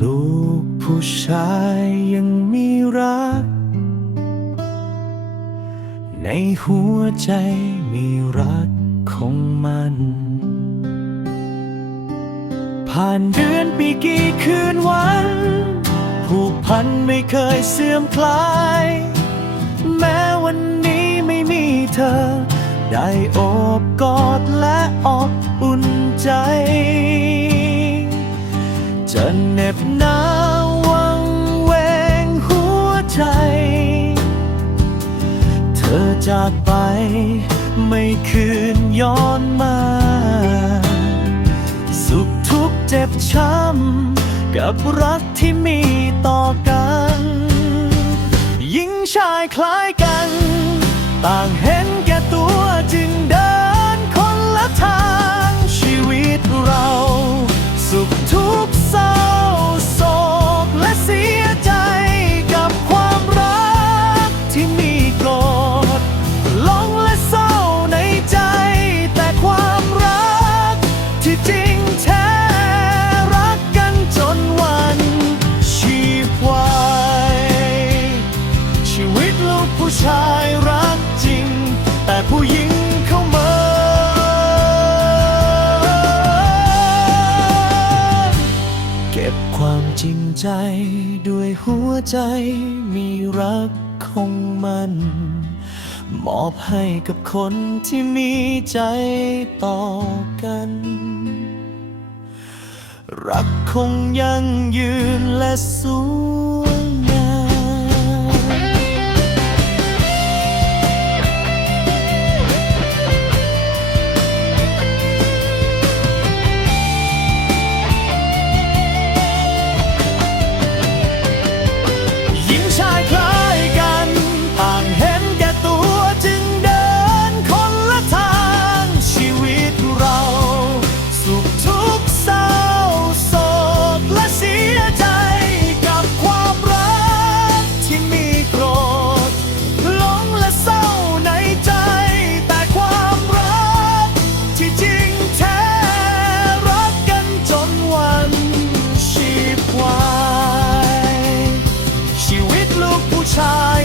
ลูกผู้ชายยังมีรัก ในหัวใจมีรักของมัน ผ่านเดือนปีกี่คืนวัน ผูกพันไม่เคยเสื่อมคลาย แม้วันนี้ไม่มีเธอ ได้โอบกอดและอบอุ่นใจ จะเหน็บหนาววังเวงหัวใจ เธอจากไปไม่คืนย้อนมา สุขทุกข์เจ็บช้ำ กับรักที่มีต่อกันหญิงชายคล้าย ผู้ชายรักจริง แต่ผู้หญิงเข้ามาเก็บความจริงใจด้วยหัวใจมีรักของมันมอบให้กับคนที่มีใจต่อกัน รักคงยั่งยืนและสูง ผู้ชาย